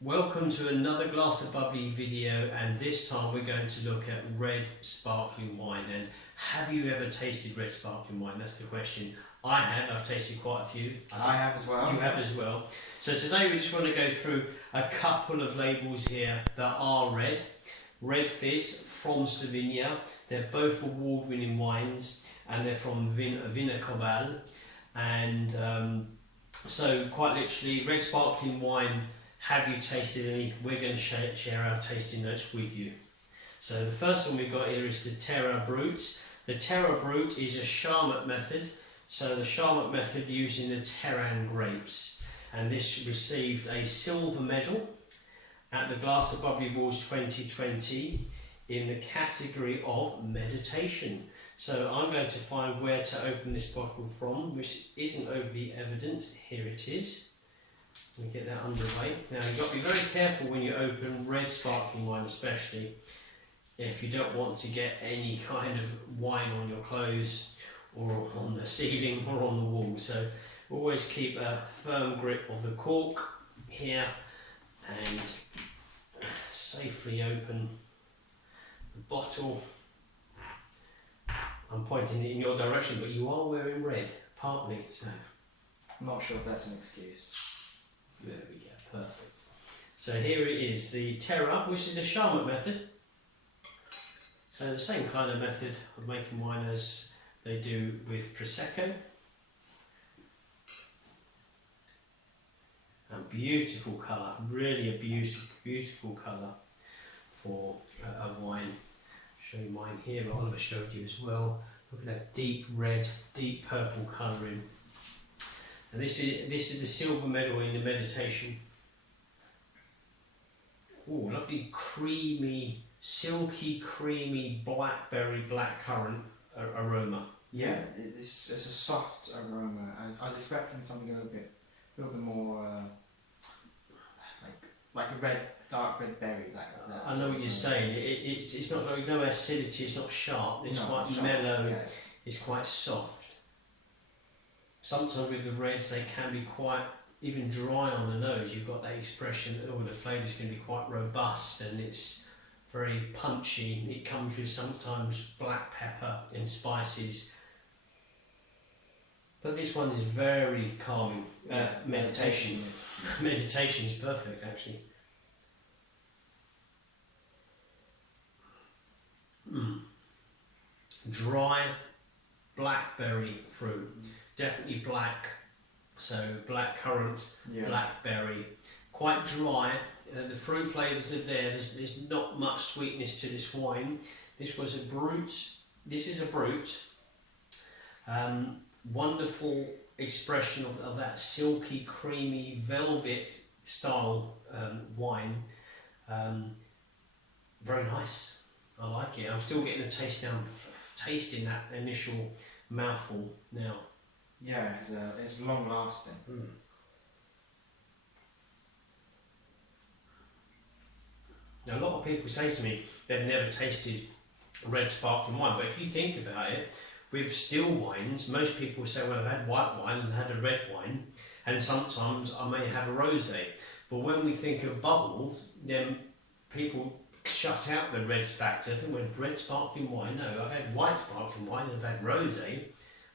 Welcome to another glass of bubbly video, and this time we're going to look at red sparkling wine. And have you ever tasted red sparkling wine? That's the question. I have. I've tasted quite a few. I have as well. You have as well. So today we just want to go through a couple of labels here that are red. Red Fizz from Slovenia. They're both award-winning wines, and they're from Vina Kobal. And so quite literally, red sparkling wine. Have you tasted any? We're going to share our tasting notes with you. So the first one we've got here is the Terra Brut. The Terra Brut is a Charmat method. So the Charmat method using the Terran grapes. And this received a silver medal at the Glass of Bubbly Awards 2020 in the category of meditation. So I'm going to find where to open this bottle from, which isn't overly evident. Here it is. We get that underway. Now you've got to be very careful when you open red sparkling wine, especially if you don't want to get any kind of wine on your clothes or on the ceiling or on the wall. So always keep a firm grip of the cork here and safely open the bottle. I'm pointing it in your direction, but you are wearing red, partly, so I'm not sure if that's an excuse. There we go, perfect. So here it is, the Terra, which is the Charmat method. So the same kind of method of making wine as they do with Prosecco. And beautiful colour, really a beautiful colour for a wine. Show you mine here, but Oliver showed you as well. Look at that deep red, deep purple colouring. And this is the silver medal in the meditation. Oh, lovely creamy, silky, creamy blackberry, blackcurrant aroma. Yeah, it's a soft aroma. I was expecting something a little bit more like a dark red berry. I know what you're saying. It's not like no acidity. It's not sharp. It's quite mellow. Yeah. It's quite soft. Sometimes with the reds they can be quite even dry on the nose. You've got that expression that the flavour's going to be quite robust and it's very punchy. It comes with sometimes black pepper and spices. But this one is very calming. Meditation. Meditation is perfect actually. Dry blackberry fruit. Definitely black, so blackcurrant, blackberry, quite dry. The fruit flavours are there. There's not much sweetness to this wine. This was a brut. This is a brut. Wonderful expression of that silky, creamy, velvet style wine. Very nice. I like it. I'm still getting a taste now. Tasting that initial mouthful now. Yeah, it's long lasting. Now a lot of people say to me they've never tasted red sparkling wine, but if you think about it, with still wines, most people say, well, I've had white wine and had a red wine, and sometimes I may have a rosé. But when we think of bubbles, then people shut out the red factor. I think with red sparkling wine, no, I've had white sparkling wine, I've had rosé.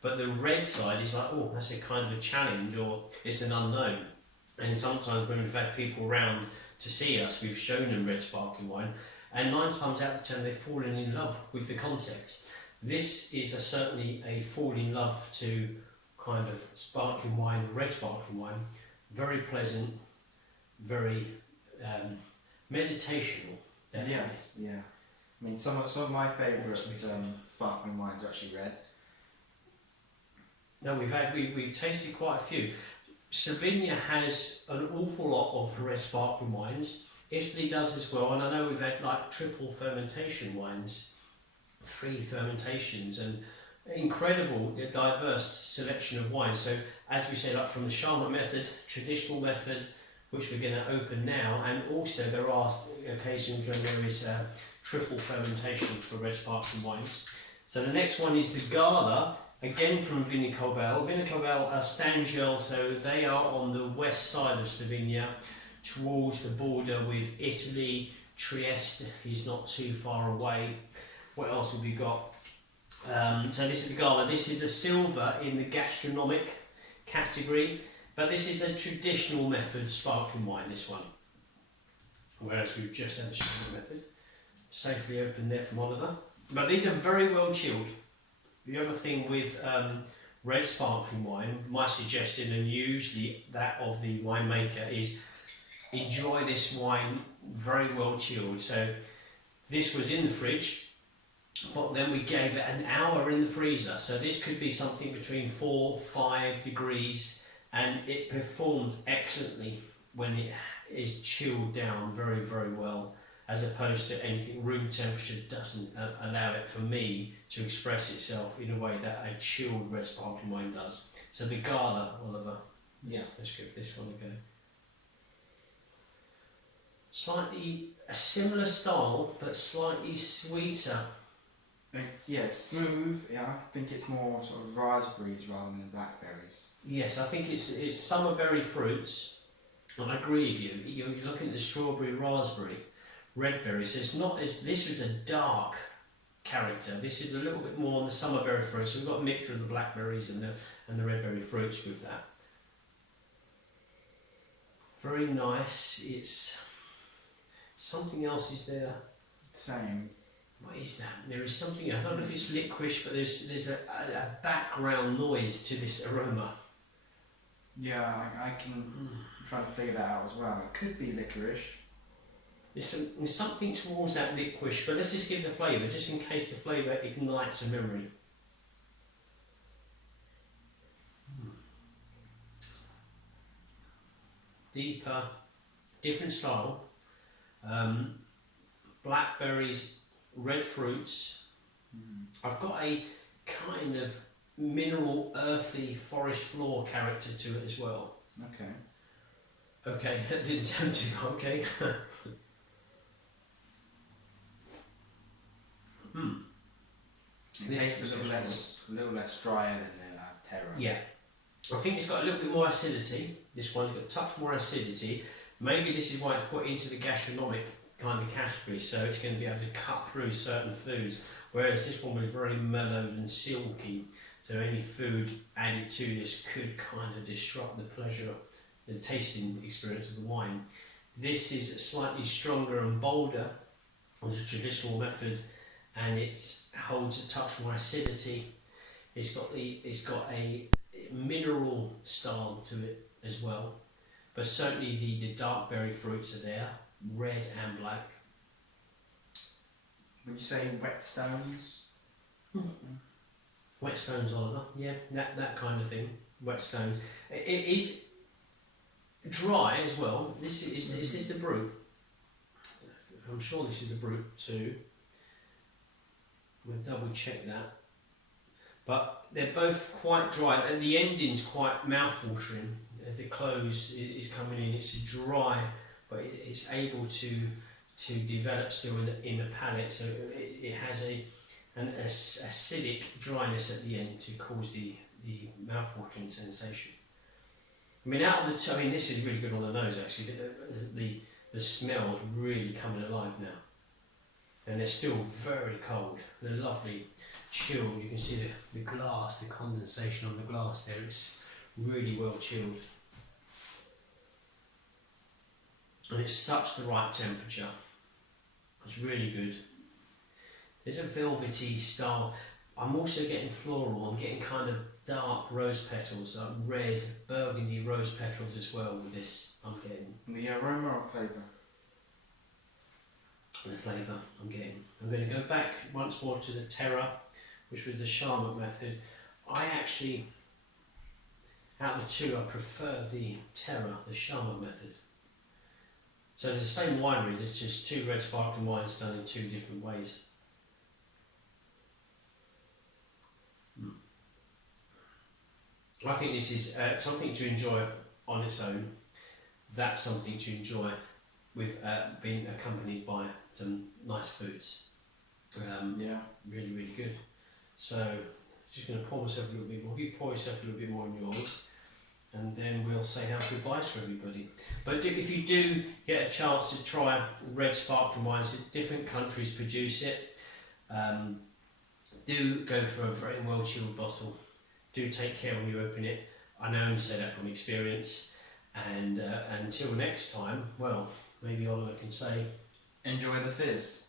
But the red side is like, oh, that's a kind of a challenge, or it's an unknown. And sometimes when we've had people around to see us, we've shown them red sparkling wine, and 9 times out of 10 they've fallen in love with the concept. This is certainly a fall in love to kind of sparkling wine, red sparkling wine. Very pleasant, very meditational. Definitely. Yes, yeah. I mean, some of my favourite sparkling wines are actually red. No, we've tasted quite a few. Slovenia has an awful lot of red sparkling wines. Italy does as well, and I know we've had like triple fermentation wines, 3 fermentations, and incredible diverse selection of wines. So as we say, like from the Charmat method, traditional method, which we're going to open now, and also there are occasions when there is triple fermentation for red sparkling wines. So the next one is the Gala. Again from Vina Kobal. Vina Kobal are Stangel, so they are on the west side of Slovenia. towards the border with Italy. Trieste is not too far away. What else have we got? So this is the Gala. This is a silver in the gastronomic category, but this is a traditional method sparkling wine, this one. Whereas we've just had the Charmat method. Safely opened there from Oliver. But these are very well chilled. The other thing with red sparkling wine, my suggestion, and usually that of the winemaker, is enjoy this wine very well chilled. So this was in the fridge, but then we gave it an hour in the freezer. So this could be something between 4-5 degrees, and it performs excellently when it is chilled down very, very well, as opposed to anything room temperature doesn't allow it, for me, to express itself in a way that a chilled red sparkling wine does. So the Gala, Oliver. Yeah. Let's give this one a go. Slightly a similar style, but slightly sweeter. It's smooth. Yeah, I think it's more sort of raspberries rather than blackberries. Yes, I think it's summerberry fruits, and I agree with you. You're looking at the strawberry, raspberry, red berry. So it's not as, this was a dark character. This is a little bit more on the summerberry fruits. So we've got a mixture of the blackberries and the red berry fruits with that. Very nice. It's something else is there. Same. What is that? There is something, I don't know if it's licorice, but there's a background noise to this aroma. Yeah, I can try to figure that out as well. It could be licorice. There's something towards that licorice, but let's just give the flavour, just in case the flavour ignites a memory. Deeper, different style. Blackberries, red fruits. I've got a kind of mineral, earthy, forest floor character to it as well. Okay. Okay, that didn't sound too okay. It tastes a little less drier than the Terra. Yeah. I think it's got a little bit more acidity. This one's got a touch more acidity. Maybe this is why it's put into the gastronomic kind of category, so it's going to be able to cut through certain foods, whereas this one was very mellowed and silky, so any food added to this could kind of disrupt the pleasure, the tasting experience of the wine. This is slightly stronger and bolder as a traditional method, and it holds a touch more acidity. It's got a mineral style to it as well, but certainly the dark berry fruits are there, red and black. Would you say whetstones? Whetstones, Oliver. Yeah, that kind of thing. Whetstones. It is dry as well. Is this the Brut? I'm sure this is the Brut too. We'll double check that. But they're both quite dry, and the ending's quite mouth-watering as the close is coming in. It's dry, but it's able to develop still in the palate, so it has an acidic dryness at the end to cause the mouth-watering sensation. I mean, this is really good on the nose actually. The smell's really coming alive now, and they're still very cold. They're lovely, chilled. You can see the glass, the condensation on the glass there. It's really well chilled. And it's such the right temperature. It's really good. There's a velvety style. I'm also getting floral. I'm getting kind of dark rose petals, like red, burgundy rose petals as well with this. I'm getting The aroma or flavour? the flavour I'm getting. I'm going to go back once more to the Terra, which was the Charmat method. I actually, out of the two, I prefer the Terra, the Charmat method. So it's the same winery, there's just two red sparkling wines done in two different ways. I think this is something to enjoy on its own. That's something to enjoy with being accompanied by some nice foods. Yeah. Really, really good. So, just going to pour myself a little bit more. If you pour yourself a little bit more in yours, and then we'll say our goodbyes for everybody. But if you do get a chance to try red sparkling wines, different countries produce it. Do go for a very well chilled bottle. Do take care when you open it. I know I only say that from experience. And until next time, well, maybe Oliver can say, enjoy the fizz.